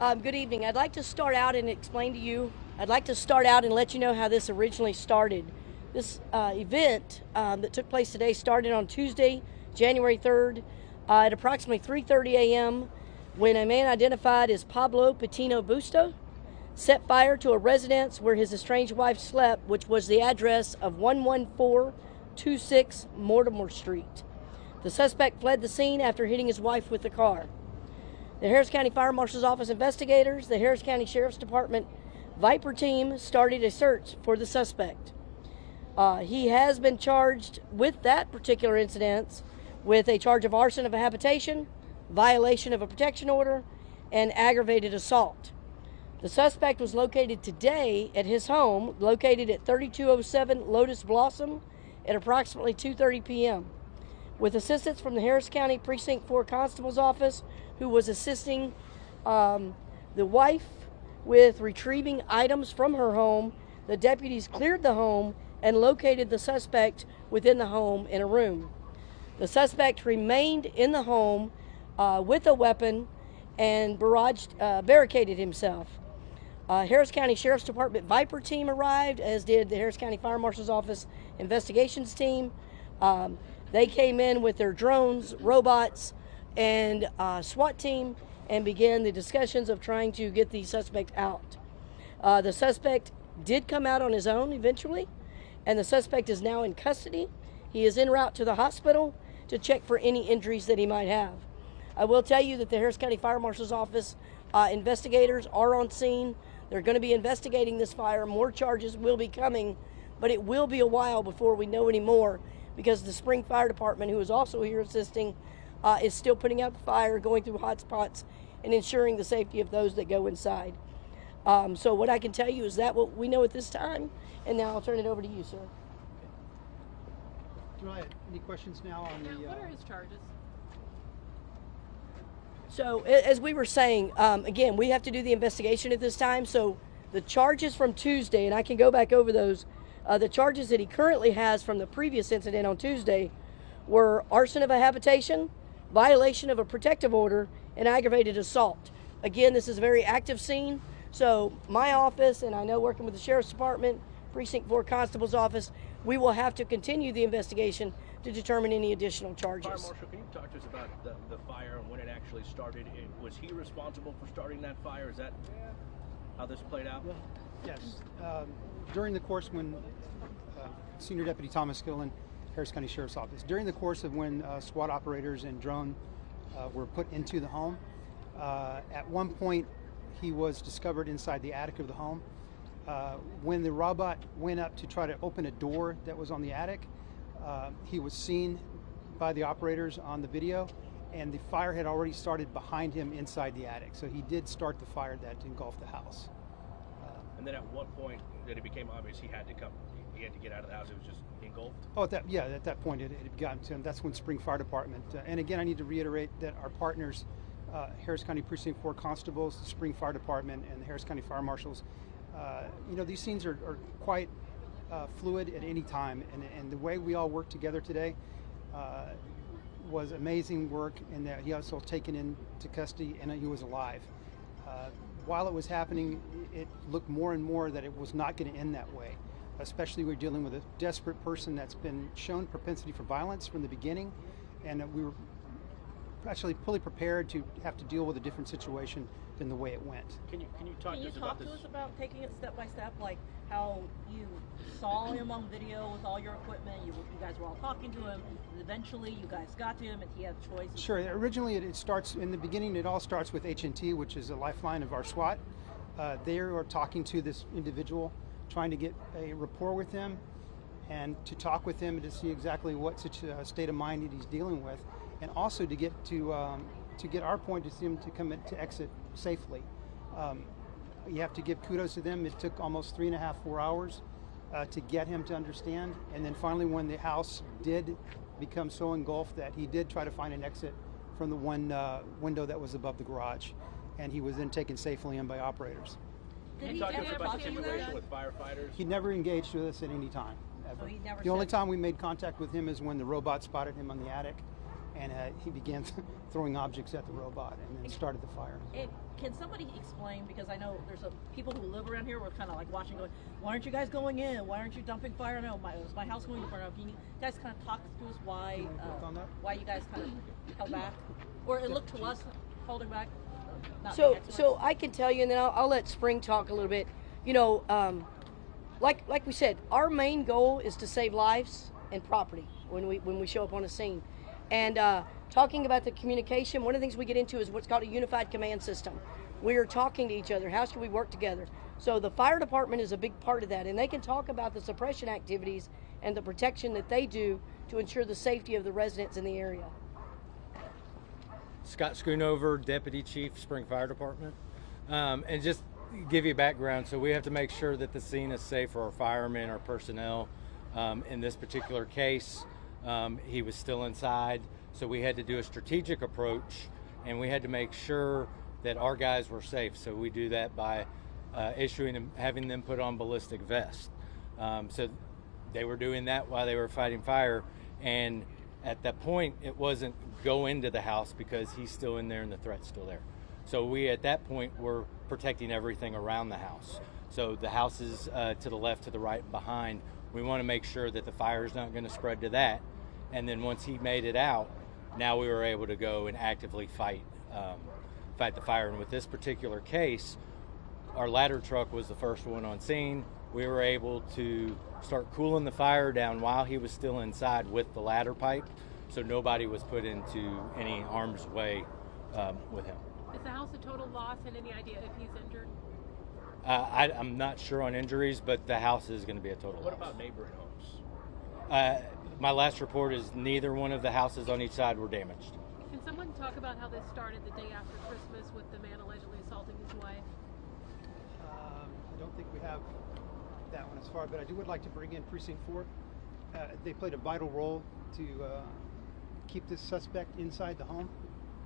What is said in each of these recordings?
Good evening. I'd like to start out and explain to you, I'd like to start out and let you know how this originally started. This event that took place today started on Tuesday, January 3rd at approximately 3:30 a.m. when a man identified as Pablo Patino Bustos set fire to a residence where his estranged wife slept, which was the address of 11426 Mortimer Street. The suspect fled the scene after hitting his wife with the car. The Harris County Fire Marshal's Office investigators, the Harris County Sheriff's Department Viper team started a search for the suspect. He has been charged with that particular incident with a charge of arson of a habitation, violation of a protection order, and aggravated assault. The suspect was located today at his home, located at 3207 Lotus Blossom, at approximately 2:30 p.m. with assistance from the Harris County Precinct 4 Constable's Office, who was assisting the wife with retrieving items from her home. The deputies cleared the home and located the suspect within the home in a room. The suspect remained in the home with a weapon and barricaded himself. Harris County Sheriff's Department Viper team arrived, as did the Harris County Fire Marshal's Office investigations team. They came in with their drones, robots, and SWAT team and began the discussions of trying to get the suspect out. The suspect did come out on his own eventually, and the suspect is now in custody. He is en route to the hospital to check for any injuries that he might have. I will tell you that the Harris County Fire Marshal's Office investigators are on scene. They're going to be investigating this fire. More charges will be coming, but it will be a while before we know any more, because the Spring Fire Department, who is also here assisting, is still putting out the fire, going through hot spots, and ensuring the safety of those that go inside. So what I can tell you is that what we know at this time, and now I'll turn it over to you, sir. Do I have any questions now on the... What are his charges? So as we were saying, again, we have to do the investigation at this time. So the charges from Tuesday, and I can go back over those, the charges that he currently has from the previous incident on Tuesday were arson of a habitation, violation of a protective order, and aggravated assault. Again, this is a very active scene. So my office, and I know working with the Sheriff's Department, Precinct 4 Constable's Office, we will have to continue the investigation to determine any additional charges. Fire Marshal, can you talk to us about the fire and when it actually started? Was he responsible for starting that fire? Is that how this played out? Well, yes. During the course when Senior Deputy Thomas Gillen, Harris County Sheriff's Office, during the course of when SWAT operators and drone were put into the home, at one point he was discovered inside the attic of the home. When the robot went up to try to open a door that was on the attic, he was seen by the operators on the video, and the fire had already started behind him inside the attic. So he did start the fire that engulfed the house. And then at what point that it became obvious he had to come? He had to get out of the house. It was just engulfed. Oh, at that point it had gotten to him. That's when Spring Fire Department. And again, I need to reiterate that our partners, Harris County Precinct 4 Constables, the Spring Fire Department, and the Harris County Fire Marshals. These scenes are quite fluid at any time, and the way we all worked together today was amazing work, and that he was also taken into custody and he was alive. While it was happening, it looked more and more that it was not going to end that way, especially we're dealing with a desperate person that's been shown propensity for violence from the beginning, and we were actually fully prepared to have to deal with a different situation than the way it went. Can you talk to us about this? Can you talk to us about taking it step by step, like how you saw him on video with all your equipment, you guys were all talking to him, and eventually you guys got to him and he had a choice? Sure. Originally it starts, in the beginning it all starts with HNT, which is a lifeline of our SWAT. They are talking to this individual, trying to get a rapport with him and to talk with him and to see exactly what state of mind that he's dealing with, and also to get our point to see him to come in, to exit safely. You have to give kudos to them. It took almost 3.5, 4 hours to get him to understand, and then finally when the house did become so engulfed that he did try to find an exit from the one window that was above the garage, and he was then taken safely in by operators. Can you talk to us about the situation with firefighters? He never engaged with us at any time, ever. So he never The only said- time we made contact with him is when the robot spotted him on the attic, and he began throwing objects at the robot and then started the fire. Can somebody explain, because I know there's people who live around here who are kind of like watching going, why aren't you guys going in? Why aren't you dumping fire? No, is my house going to burn up? Can you guys kind of talk to us why you guys kind of held back? Or it looked to us holding back? Not being experts. So I can tell you, and then I'll let Spring talk a little bit. You know, like we said, our main goal is to save lives and property when we show up on a scene. And talking about the communication, one of the things we get into is what's called a unified command system. We are talking to each other. How should we work together? So the fire department is a big part of that, and they can talk about the suppression activities and the protection that they do to ensure the safety of the residents in the area. Scott Schoonover, Deputy Chief, Spring Fire Department. And just give you background, so we have to make sure that the scene is safe for our firemen, our personnel. In this particular case, he was still inside, so we had to do a strategic approach, and we had to make sure that our guys were safe. So we do that by issuing and having them put on ballistic vests. So they were doing that while they were fighting fire, and at that point, it wasn't go into the house because he's still in there and the threat's still there. So we, at that point, were protecting everything around the house. So the houses to the left, to the right, and behind, we want to make sure that the fire is not going to spread to that. And then once he made it out, now we were able to go and actively fight the fire. And with this particular case, our ladder truck was the first one on scene. We were able to start cooling the fire down while he was still inside with the ladder pipe, so nobody was put into any harm's way with him. Is the house a total loss, and any idea if he's injured? I'm not sure on injuries, but the house is going to be a total What loss. about neighboring homes? My last report is neither one of the houses on each side were damaged. Can someone talk about how this started the day after Christmas with the man allegedly assaulting his wife? I don't think we have that one as far, but I would like to bring in Precinct 4. They played a vital role to keep this suspect inside the home.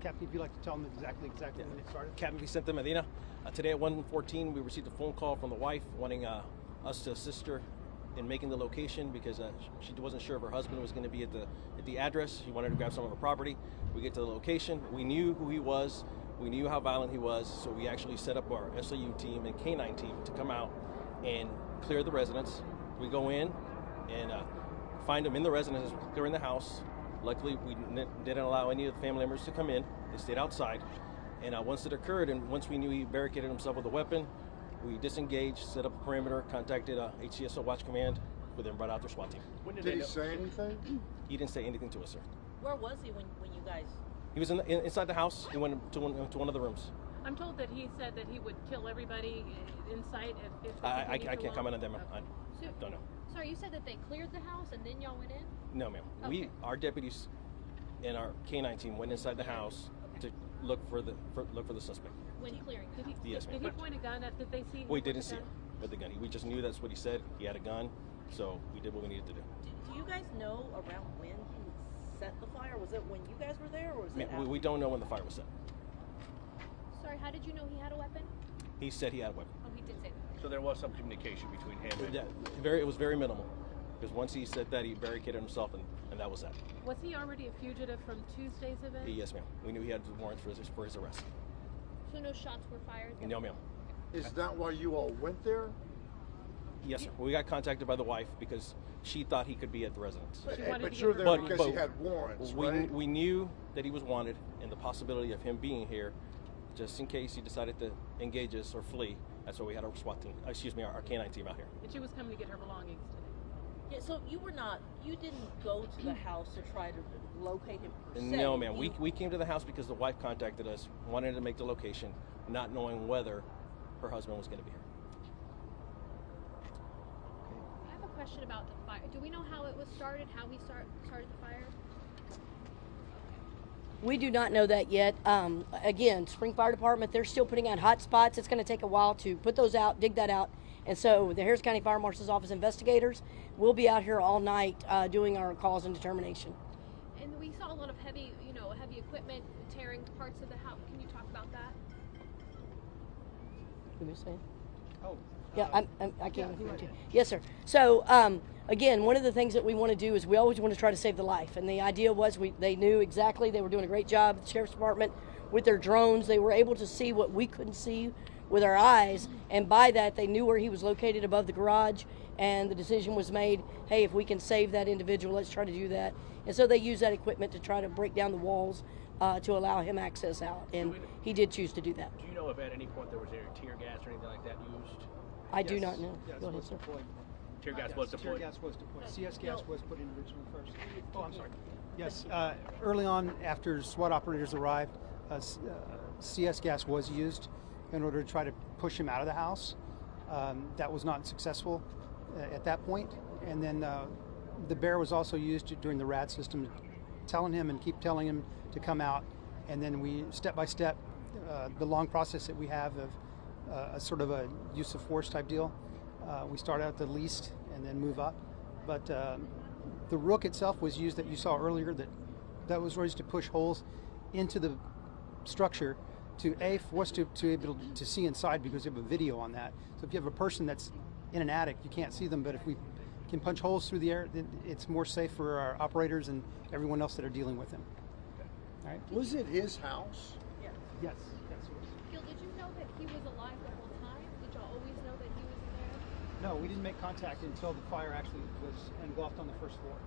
Captain, if you'd like to tell them exactly when it started. Captain Vicente Medina. Today at 1:14, we received a phone call from the wife wanting us to assist her in making the location because she wasn't sure if her husband was going to be at the address. She wanted to grab some of her property. We get to the location. We knew who he was. We knew how violent he was, so we actually set up our SAU team and K9 team to come out and clear the residence. We go in and find him in the residence, clearing the house. Luckily, we didn't allow any of the family members to come in. They stayed outside. And once it occurred, and once we knew he barricaded himself with a weapon, we disengaged, set up a perimeter, contacted HCSO Watch Command, who then brought out their SWAT team. When Did he say anything? He didn't say anything to us, sir. Where was he when you guys? He was inside the house. He went to one of the rooms. I'm told that he said that he would kill everybody in sight if I can't comment on that, ma'am. I don't know. Sorry, you said that they cleared the house and then y'all went in? No, ma'am. Okay. Our deputies and our K9 team went inside the house to look for the suspect. When clearing the house? Yes, ma'am. Did he point a gun at? Did they see? We didn't see him with the gun. We just knew that's what he said. He had a gun, so we did what we needed to do. Do you guys know around when he set the fire? Was it when you guys were there, or was it? We don't know when the fire was set. Sorry, how did you know he had a weapon? He said he had a weapon. Oh, he did say that. So there was some communication between him and It was very minimal, because once he said that, he barricaded himself, and that was that. Was he already a fugitive from Tuesday's event? Yes, ma'am. We knew he had warrants for his arrest. So no shots were fired? No, ma'am. Is that why you all went there? Yes, sir. We got contacted by the wife because she thought he could be at the residence. She wanted But to you're get there her because he had warrants, right? We knew that he was wanted, and the possibility of him being here, just in case he decided to engage us or flee. That's why we had our SWAT team, our K9 team out here. And she was coming to get her belongings today. Yeah, so you didn't go to the house to try to locate him per se. No, ma'am. We came to the house because the wife contacted us, wanted to make the location, not knowing whether her husband was going to be here. I have a question about the fire. Do we know how it was started, how he started the fire? We do not know that yet. Again, Spring Fire Department, they're still putting out hot spots. It's going to take a while to put those out, dig that out. And so the Harris County Fire Marshal's Office investigators will be out here all night doing our cause and determination. And we saw a lot of heavy equipment tearing parts of the house. Can you talk about that? Give me a second. Oh, Yeah, I can't. Yes, sir. So, again, one of the things that we want to do is we always want to try to save the life. And the idea was they knew exactly, they were doing a great job, the Sheriff's Department, with their drones. They were able to see what we couldn't see with our eyes. And by that, they knew where he was located above the garage. And the decision was made, hey, if we can save that individual, let's try to do that. And so they used that equipment to try to break down the walls to allow him access out. And he did choose to do that. Do you know if at any point there was any tear gas or anything like that used? I do not know. Yes, Go ahead, was sir. deployed. Tear gas Yes, was deployed. Tear gas was deployed. CS gas was put in originally first. Oh, I'm sorry. Yes, early on after SWAT operators arrived, CS gas was used in order to try to push him out of the house. That was not successful at that point. And then the bear was also used during the RAD system, telling him and keep telling him to come out. And then we, step by step, the long process that we have of a sort of a use of force type deal. We start out at the least and then move up. But the rook itself was used that you saw earlier, that was raised to push holes into the structure to for us to be able to see inside, because we have a video on that. So if you have a person that's in an attic, you can't see them, but if we can punch holes through the air, then it's more safe for our operators and everyone else that are dealing with them. All right? Was it his house? Yes. Gil, did you know that he was alive the whole time? Did y'all always know that he was in there? No, we didn't make contact until the fire actually was engulfed on the first floor.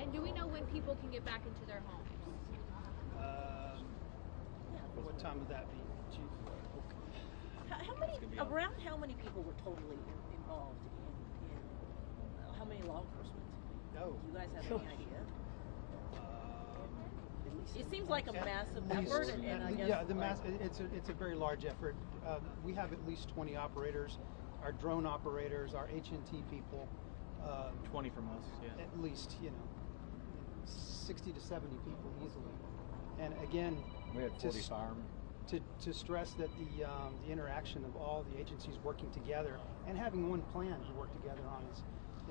And do we know when people can get back into their homes? What time would that be, Chief? Around how many people were totally involved in how many law enforcement? No. Do you guys have any idea? It seems like a massive effort, and I guess it's a very large effort. We have at least 20 operators, our drone operators, our HNT people. 20 from us, yeah. At least, 60 to 70 people easily. And again, We had 40 firemen. To stress that the interaction of all the agencies working together and having one plan to work together on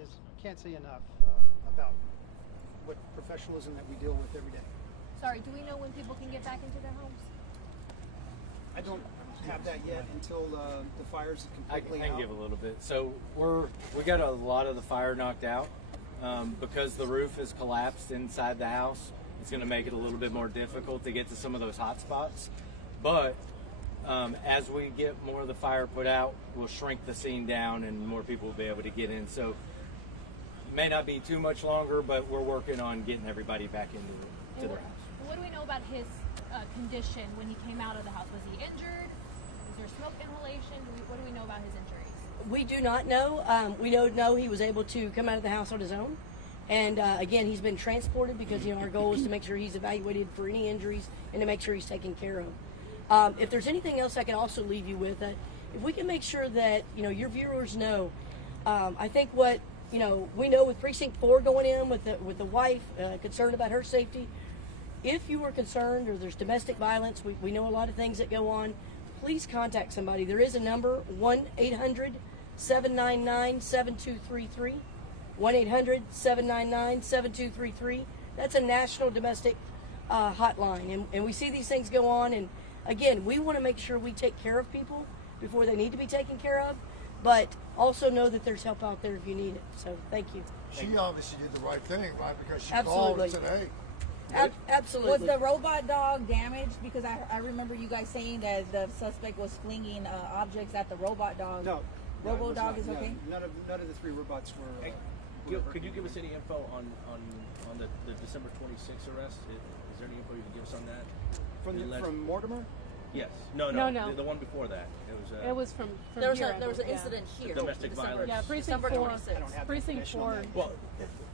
is can't say enough about what professionalism that we deal with every day. Sorry, do we know when people can get back into their homes? I don't have that yet until the fire's completely I can out. give a little bit. So we got a lot of the fire knocked out because the roof has collapsed inside the house. It's going to make it a little bit more difficult to get to some of those hot spots. But as we get more of the fire put out, we'll shrink the scene down and more people will be able to get in. So it may not be too much longer, but we're working on getting everybody back into their house. What do we know about his condition when he came out of the house? Was he injured? Was there smoke inhalation? What do we know about his injuries? We do not know. We don't know he was able to come out of the house on his own. And again, he's been transported because our goal is to make sure he's evaluated for any injuries and to make sure he's taken care of. If there's anything else I can also leave you with, if we can make sure that your viewers know, I think what we know with Precinct 4 going in with the wife concerned about her safety. If you are concerned or there's domestic violence, we know a lot of things that go on. Please contact somebody. There is a number, 1-800-799-7233. 1-800-799-7233. That's a national domestic hotline. And we see these things go on. And again, we want to make sure we take care of people before they need to be taken care of, but also know that there's help out there if you need it. So thank you. She obviously did the right thing, right? Because she Absolutely. called and said, hey. Absolutely. Was the robot dog damaged? Because I remember you guys saying that the suspect was flinging objects at the robot dog. No. Robo it was dog not. is okay? None of the three robots were. Hey, Gil, could you give us any info on the December 26th arrest? Is there any info you can give us on that? From Mortimer? Yes. No. No. The one before that. It was from There was here, an yeah. incident here. Domestic violence. Yeah, precinct December 4. 26th. I don't have Precinct information 4. on that. Well,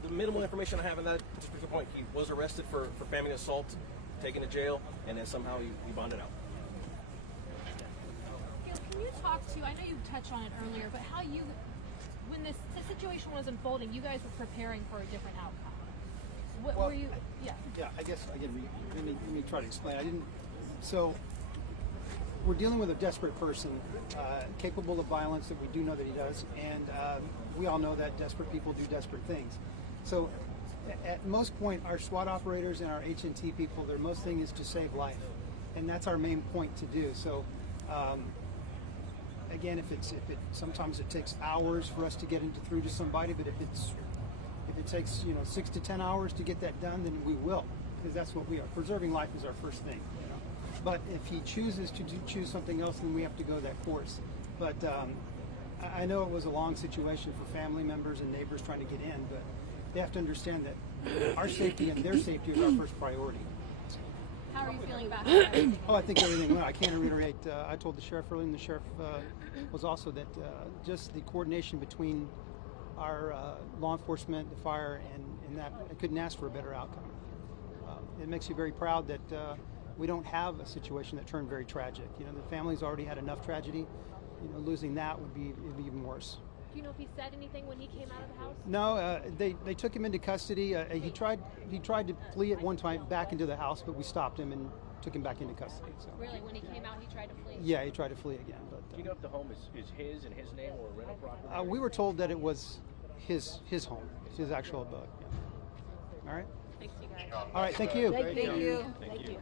the minimal information I have on that, just to the point, he was arrested for family assault, taken to jail, and then somehow he bonded out. Gil, can you talk to, I know you touched on it earlier, but how you, when the situation was unfolding, you guys were preparing for a different outcome. What Well, were you, yeah. Yeah, I guess again, let me try to explain. So we're dealing with a desperate person, capable of violence that we do know that he does, and we all know that desperate people do desperate things. So at most point, our SWAT operators and our HNT people, their most thing is to save life, and that's our main point to do. So again, sometimes it takes hours for us to get through to somebody, but if it takes 6 to 10 hours to get that done, then we will, because that's what we are. Preserving life is our first thing. But if he chooses to choose something else, then we have to go that course. But I know it was a long situation for family members and neighbors trying to get in, but they have to understand that our safety and their safety is our first priority. How are you feeling about it? Oh, I think everything went. I can't reiterate. I told the sheriff earlier, and the sheriff was also that just the coordination between our law enforcement, the fire, and that, I couldn't ask for a better outcome. It makes you very proud that we don't have a situation that turned very tragic. The family's already had enough tragedy. Losing that would be even worse. Do you know if he said anything when he came out of the house? No, they took him into custody. He tried to flee at one time back into the house, but we stopped him and took him back into custody. So. Really, when he came out, he tried to flee? Yeah, he tried to flee again. But do you know if the home is his in his name or a rental property? we were told that it was his home, his actual abode. Yeah. All right. Thanks, you guys. All right. Thank you. Thank you. Thank you.